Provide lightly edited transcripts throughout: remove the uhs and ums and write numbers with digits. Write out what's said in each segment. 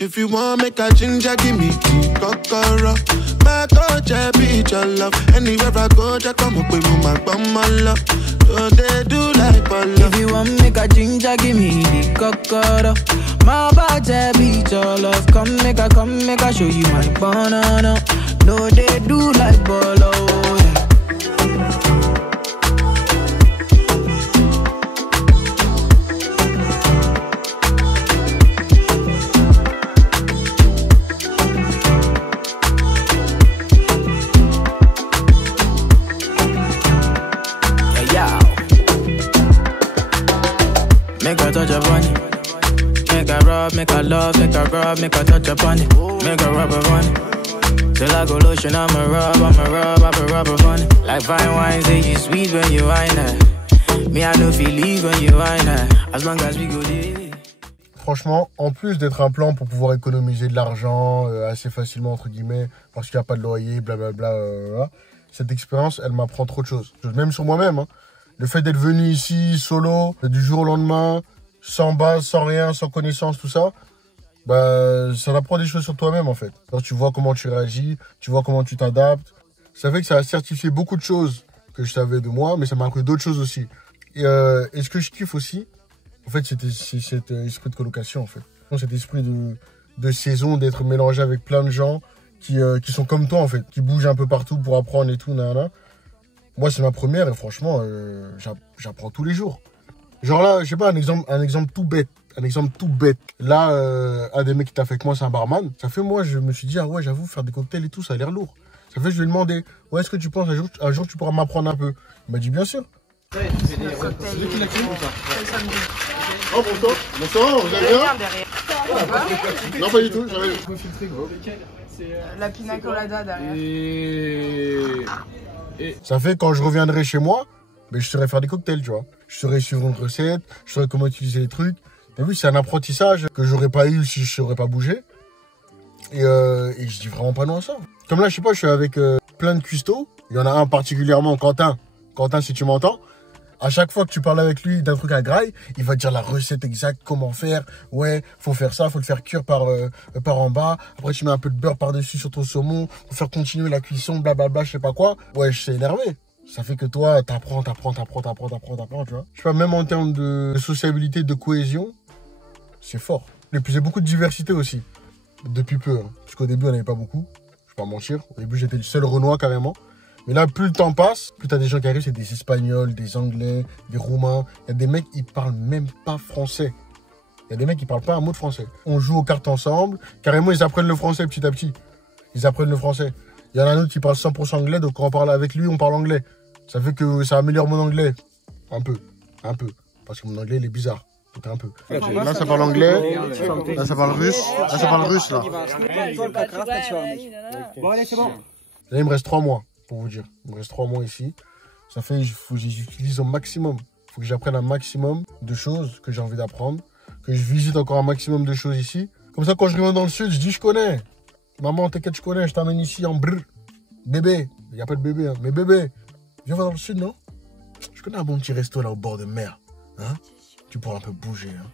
If you want make a ginger, give me key, kokoro. My coach, I be your love. Anywhere I go, just come up with my love. Don't they do like Polo? If you want make a ginger, give me the kokoro. My body be your love. Come make a show you my banana. No, they do like Polo. Make a touch upon it. Make a rub, make a love, make a rub, make a touch upon it. Make a rub upon it. Till I go lotion, I'ma rub upon it. Like fine wine, say you sweet when you wine it. Me, I know feel leave when you wine it. As long as we go there. Franchement, en plus d'être un plan pour pouvoir économiser de l'argent assez facilement, entre guillemets, parce qu'il n'y a pas de loyer, blablabla, cette expérience, elle m'apprend trop de choses. Même sur moi-même, hein. Le fait d'être venu ici, solo, du jour au lendemain, sans base, sans rien, sans connaissance, tout ça, bah, ça apprend des choses sur toi-même, en fait. Alors, tu vois comment tu réagis, tu vois comment tu t'adaptes. Ça fait que ça a certifié beaucoup de choses que je savais de moi, mais ça m'a appris d'autres choses aussi. Et ce que je kiffe aussi, en fait, c'est cet esprit de colocation, en fait. Cet esprit de saison, d'être mélangé avec plein de gens qui sont comme toi, en fait, qui bougent un peu partout pour apprendre et tout, nanana. Moi, c'est ma première et franchement, j'apprends tous les jours. Genre là, je sais pas, un exemple tout bête. Un exemple tout bête. Là, un des mecs qui t'a fait avec moi, c'est un barman. Ça fait, moi, je me suis dit, ah ouais, j'avoue, faire des cocktails et tout, ça a l'air lourd. Ça fait, je lui ai demandé, ouais, est-ce que tu penses un jour tu pourras m'apprendre un peu? Il m'a dit, bien sûr. C'est lui qui l'a créé ou ça? Oh, bonsoir, vous allez bien? Non, pas du tout, j'avais... La pina colada derrière. Ça fait quand je reviendrai chez moi, ben, je saurais faire des cocktails, tu vois. Je saurais suivre une recette, je saurais comment utiliser les trucs. T'as vu, c'est un apprentissage que j'aurais pas eu si je saurais pas bouger. Et je dis vraiment pas non à ça. Comme là, je sais pas, je suis avec plein de cuistots. Il y en a un particulièrement, Quentin. Quentin, si tu m'entends. À chaque fois que tu parles avec lui d'un truc à graille, il va te dire la recette exacte, comment faire. Ouais, faut faire ça, faut le faire cuire par en bas. Après, tu mets un peu de beurre par-dessus sur ton saumon. Faut faire continuer la cuisson, blablabla, je sais pas quoi. Ouais, je sais énervé. Ça fait que toi, t'apprends, tu vois. Je sais pas, même en termes de sociabilité, de cohésion, c'est fort. Et puis, j'ai beaucoup de diversité aussi. Depuis peu, hein. Parce qu'au début, on n'avait pas beaucoup. Je vais pas mentir. Au début, j'étais le seul Renoir, carrément. Mais là, plus le temps passe, plus t'as des gens qui arrivent, c'est des Espagnols, des Anglais, des Roumains. Il y a des mecs, ils parlent même pas français. Il y a des mecs qui parlent pas un mot de français. On joue aux cartes ensemble. Carrément, ils apprennent le français petit à petit. Ils apprennent le français. Il y en a un autre qui parle 100% anglais, donc quand on parle avec lui, on parle anglais. Ça fait que ça améliore mon anglais. Un peu. Parce que mon anglais, il est bizarre. Donc un peu. Là, ça parle anglais. Là, ça parle russe. Là, ça parle russe, là. Bon, allez, c'est bon. Là, il me reste 3 mois. Pour vous dire, il me reste 3 mois ici. Ça fait, il faut que j'utilise au maximum. Il faut que j'apprenne un maximum de choses que j'ai envie d'apprendre. Que je visite encore un maximum de choses ici. Comme ça, quand je reviens dans le sud, je dis, je connais. Maman, t'inquiète, je connais, je t'amène ici en brr. Bébé, il n'y a pas de bébé, hein. Mais bébé, viens voir dans le sud, non? Je connais un bon petit resto là au bord de mer. Hein? Tu pourras un peu bouger. Hein?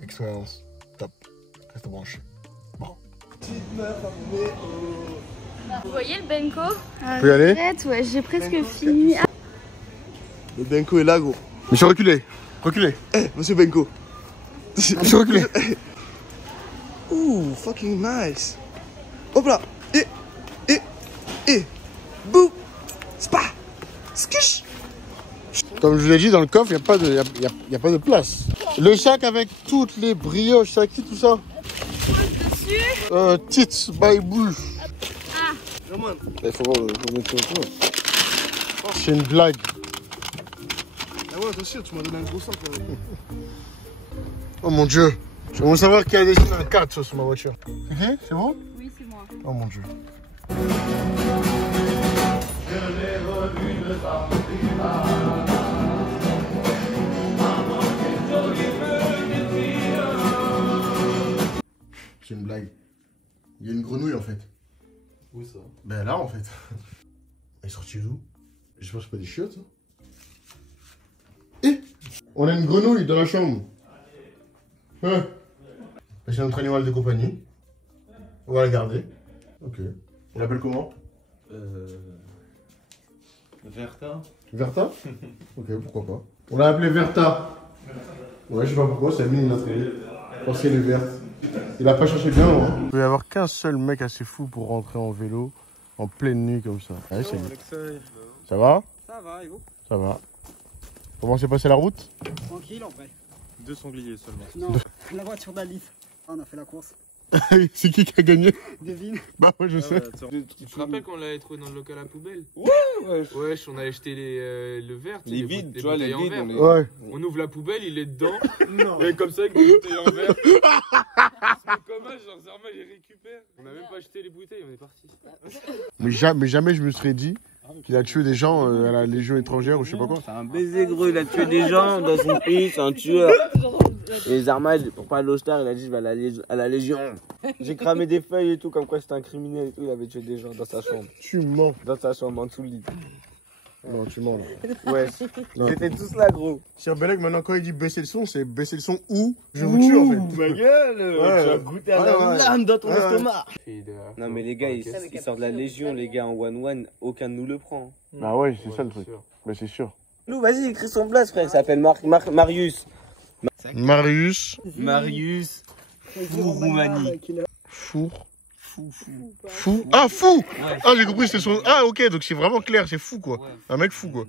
Expérience, top. Reste branché. Bon. Vous voyez le Benko? On peut y aller? Ouais, j'ai presque fini. Le Benko est là, gros. Monsieur, reculez. Reculez. Eh, monsieur Benko. Monsieur, reculez. Ouh, fucking nice. Hop là. Et. Bouh. Spa. Skish. Comme je vous l'ai dit, dans le coffre, il n'y a pas de place. Le sac avec toutes les brioches, ça qui, tout ça? Tits by Bush. Il faut mettre ça. C'est une blague. Ah ouais, attention, tu m'as donné un gros sac. Oh mon dieu. Je veux savoir qui a dessiné un 4 sur ma voiture. Ok, c'est bon? Oui, c'est moi. Oh mon dieu. C'est une blague. Il y a une grenouille en fait. Où ça? Ben là en fait. Elle est sortie d'où? Je pense pas des chiottes ça. Eh, on a une grenouille dans la chambre. Hein? C'est notre animal de compagnie. On va la garder. Ok. On l'appelle comment? Verta. Verta? Ok, pourquoi pas. On l'a appelé Verta. Ouais, je sais pas pourquoi, c'est Amine, il l'a trouvé. Parce qu'elle est verte. Il a pas cherché bien loin. Il peut y avoir qu'un seul mec assez fou pour rentrer en vélo en pleine nuit comme ça. Ouais, c'est bon. Ça va? Ça va, et vous? Ça va. Comment s'est passée la route? Tranquille en vrai. 2 sangliers seulement. Non, la voiture d'Alice. On a fait la course. C'est qui a gagné? Devine. Bah ouais, je sais. Tu te rappelles qu'on l'avait trouvé dans le local à poubelle? Ouais. Wesh, on a acheté le verre. Les vides, tu vois, les bouteilles en vides. verre. Ouais. On ouvre la poubelle, il est dedans. Non. Et comme ça, avec des bouteilles en verre. C'est comment, genre, Zarma, il récupère. On a même pas acheté les bouteilles, on est parti. Mais jamais je me serais dit qu'il a tué des gens à la Légion étrangère ou je sais pas quoi. C'est un baiser gros, il a tué des gens dans son pays, c'est un tueur. Et Zarma, pour pas aller au star, il a dit je vais à la Légion. J'ai cramé des feuilles et tout, comme quoi c'était un criminel et tout, il avait tué des gens dans sa chambre. Tu mens. Dans sa chambre, en dessous du lit. Non, tu mens. Ouais, ils étaient tous là gros. Sir Belek, maintenant quand il dit baisser le son, c'est baisser le son ou je vous tue en fait. Ma gueule, Ouais. tu vas goûter à la lame dans ton estomac. Et Non mais les gars, ils sortent de la Légion, les gars, en 1-1, aucun de nous le prend. Bah ouais, c'est ça le truc. Bah c'est sûr. Nous, vas-y, écris son place, frère, il s'appelle Marius. Marius. Marius. Fou Roumanie. Fou. Fou. Fou. Ah, fou. Ah, j'ai compris, c'était son. Ah, ok, donc c'est vraiment clair, c'est fou quoi. Un mec fou quoi.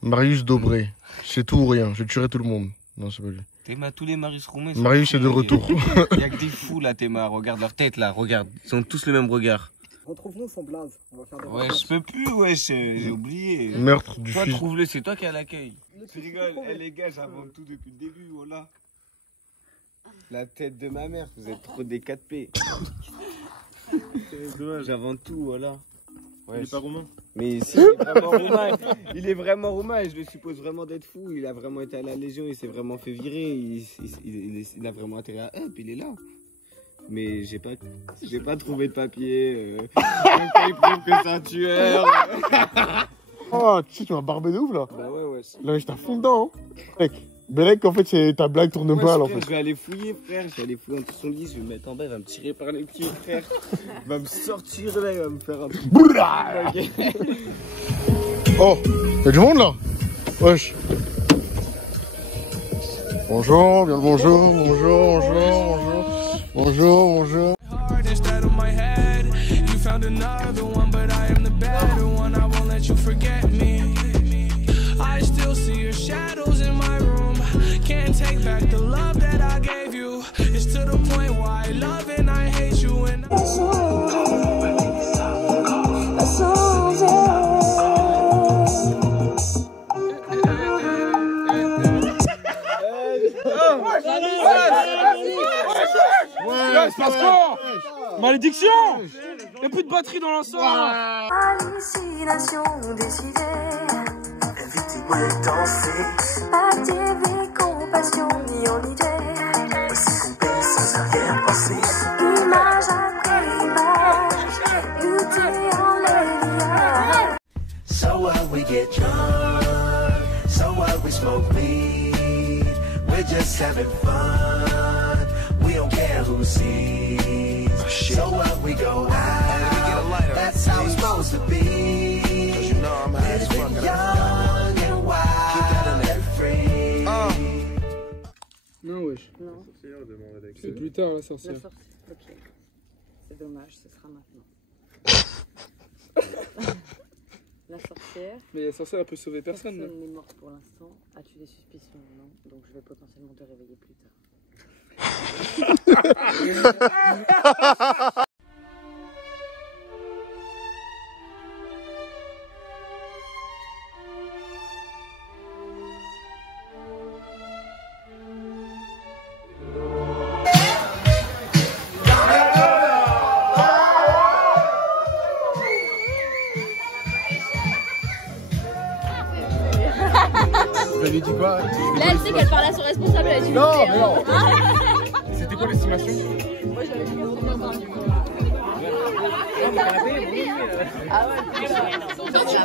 Marius Dobré. C'est tout ou rien, je tuerai tout le monde. Non, c'est pas lui. Théma, tous les Marius roumains. Marius est de retour. Il y a que des fous là, Théma. Regarde leur tête là, regarde. Ils ont tous le même regard. Retrouve-nous son blaze. On va faire des Ouais, je peux plus, ouais, j'ai oublié. Meurtre du Toi, fils. trouve-le, c'est toi qui as l'accueil. Tu rigoles, les gars, j'invente tout depuis le début, voilà. La tête de ma mère, vous êtes trop des 4P. J'invente tout, voilà. Ouais, Il est pas roumain. mais si, il est vraiment roumain. Il est vraiment roumain et je le suppose vraiment d'être fou. Il a vraiment été à la Légion, il s'est vraiment fait virer. Il a vraiment intérêt à up, il est là. Mais j'ai pas trouvé de papier. Même quand il prouve que c'est un tueur. Oh, tu sais, tu m'as barbé de ouf là. Bah ouais. Là, j'étais à fond dedans. Hein. Belek, en fait, c'est ta blague tourne Ouais, mal en frère, fait. je vais aller fouiller, frère. Je vais aller fouiller entre son lit. Je vais me mettre en bas. Il va me tirer par les pieds, frère. Il va me sortir là. Il va me faire un truc. Oh, y'a du monde là. Wesh. Bonjour, bien le bonjour. Instead of my head, you found another one, but I am the better one. I won't let you forget me. I still see your shadows in my room. Can't take back the love that I gave you. It's to the point why I love and I hate you. And c'est parce que malédiction! Y'a plus de batterie dans l'ensemble! Hallucination décidée, invitez-moi de danser. Pas de TV, compassion ni en idée. Voici qu'on paie sans arrière-pensée. Image après image, lutter en les. So what, we get drunk. So what, we smoke weed. We're just having fun. We don't care who sees. So what, we go out. That's how it's supposed to be. Cause you know I'm high as fuck. Young and wild and free. Non, wesh. Non. C'est plus tard la sorcière. La sorcière, ok. C'est dommage, ce sera maintenant. La sorcière. Mais la sorcière elle peut sauver personne là. Personne n'est morte pour l'instant. As-tu des suspicions? Non. Donc je vais potentiellement te réveiller plus tard. T'as dit quoi? Là, elle sait qu'elle parle à son responsable, elle a dit Non, mais non. C'était quoi l'estimation? Moi, j'avais dit qu'on Ah ouais, tu peux pas faire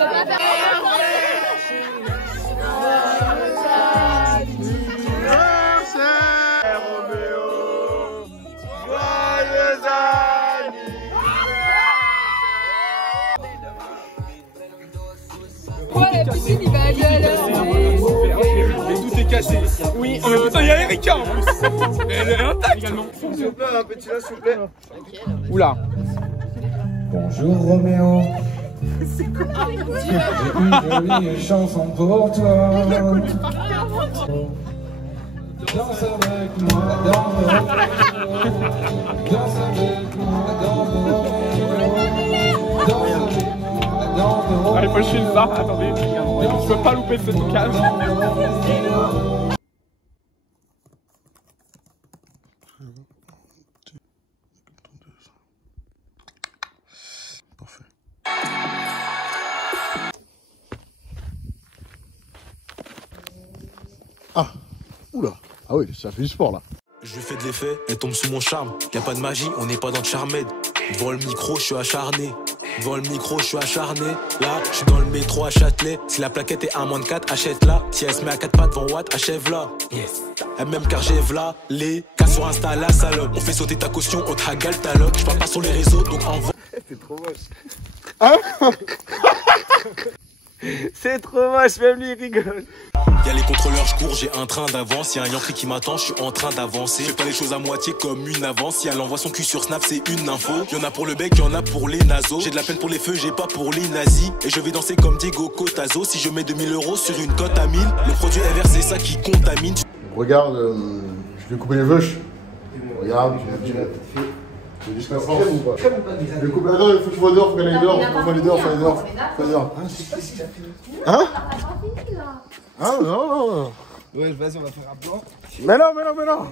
cassé. Oui, mais putain, il y a Erika en plus. Elle est intacte également. S'il vous plaît, un petit là, s'il vous plaît. Oula. Bonjour Roméo. J'ai une jolie chanson pour toi. Danse avec moi dans le Roméo. Danse avec moi dans le Roméo. Danse avec moi dans le Roméo. Allez, faut chier ça. Attendez, je peux pas louper cette case. Ah, oula. Ah oui, ça fait du sport là. Je lui fais de l'effet, elle tombe sous mon charme. Y'a pas de magie, on n'est pas dans le charmed. Devant le micro, je suis acharné. Devant le micro, je suis acharné. Là, je suis dans le métro à Châtelet. Si la plaquette est à moins de 4, achète-la. Si elle se met à 4 pattes devant Watt, achève-la. Yes. Même car j'ève-la. Les cas sur Insta, la salope. On fait sauter ta caution, on te hagale ta loc. Je parle pas sur les réseaux, donc envoie. C'est trop moche. C'est trop moche, même lui il rigole. Y'a les contrôleurs, je cours, j'ai un train d'avance. Y'a un Yankee qui m'attend, je suis en train d'avancer. Fais pas les choses à moitié comme une avance. Si elle envoie son cul sur Snap, c'est une info. Y'en a pour le bec, y'en a pour les nasos. J'ai de la peine pour les feux, j'ai pas pour les nazis. Et je vais danser comme Diego Cotazo. Si je mets 2000 € sur une cote à 1000, le produit inverse, c'est ça qui contamine. Regarde, je vais couper les veuches. Regarde, tu l'as fait. Je dis pas France ou pas? Je vais couper. Attends, il faut que tu vois dehors, faut qu'elle aille dehors. Faut aller dehors, faut aller dehors. Faut aller dehors. Hein? Ah non, non. Ouais, vas-y, on va faire un blanc. Mais non, mais non, mais non.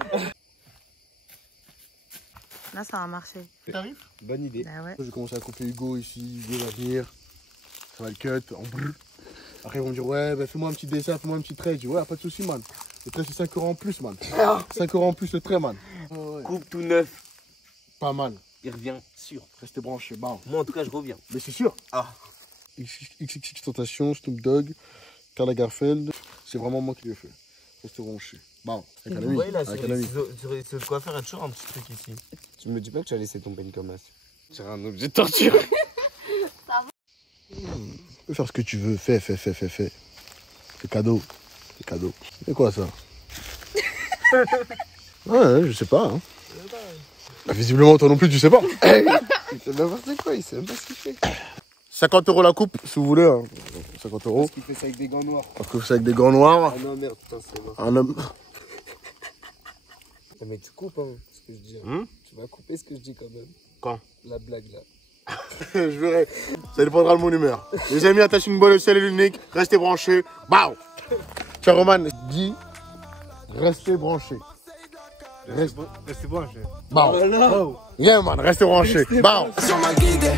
Là, ça va marcher. T'arrives? Bonne idée. Bah ouais. Je vais commencer à couper Hugo ici. Hugo va venir. Ça va le cut en brr. Après, ils vont me dire, ouais, bah, fais-moi un petit dessin, fais-moi un petit trait. Je dis, ouais, pas de soucis, man. Le trait, c'est 5 € en plus, man. 5 € en plus le trait, man. Ouais. Coupe tout neuf. Pas mal. Il revient sûr. Restez branchés, bam. Moi, en tout cas, je reviens. Mais c'est sûr. Ah. XXX Tentation, Snoop Dogg, Karl Lagerfeld. C'est vraiment moi qui l'ai fait. Restez branchés. Bam. Avec un ami. Ouais, là, avec un ami. sur quoi faire, il y a toujours un petit truc ici. Tu me dis pas que tu as laissé tomber une commasse. C'est un objet de torture. Tu peux faire ce que tu veux. Fais. C'est cadeau. C'est cadeau. C'est quoi ça? Ouais, je sais pas. Hein. Bah, visiblement, toi non plus, tu sais pas. Il fait n'importe quoi, il sait même pas ce qu'il fait. 50 € la coupe, si vous voulez. Hein. 50 €. Parce qu'il fait ça avec des gants noirs. Parce que c'est avec des gants noirs. Ah non, merde, putain, c'est mort. Un homme. Mais tu coupes, hein, ce que je dis. Tu vas couper ce que je dis quand même. Quand? La blague, là. Je verrai. Ça dépendra de mon humeur. Les amis, attachez une bonne selle unique. Restez branchés. Bao. Ciao, Roman. Dis, restez branchés. Restez branchés. Bao. Yeah, man, restez branchés. Bao. Sur ma guide,